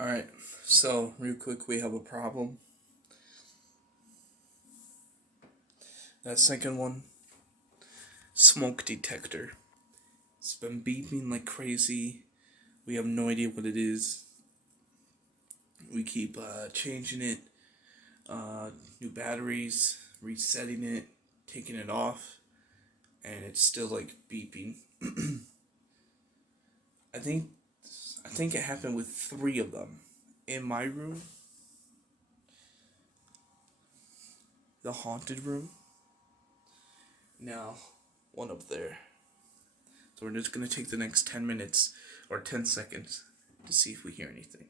Alright, so real quick, we have a problem. That second one, smoke detector. It's been beeping like crazy. We have no idea what it is. We keep changing it, new batteries, resetting it, taking it off, and it's still like beeping. I think it happened with 3 of them. In my room, the haunted room, now one up there. So we're just gonna take the next 10 minutes or 10 seconds to see if we hear anything.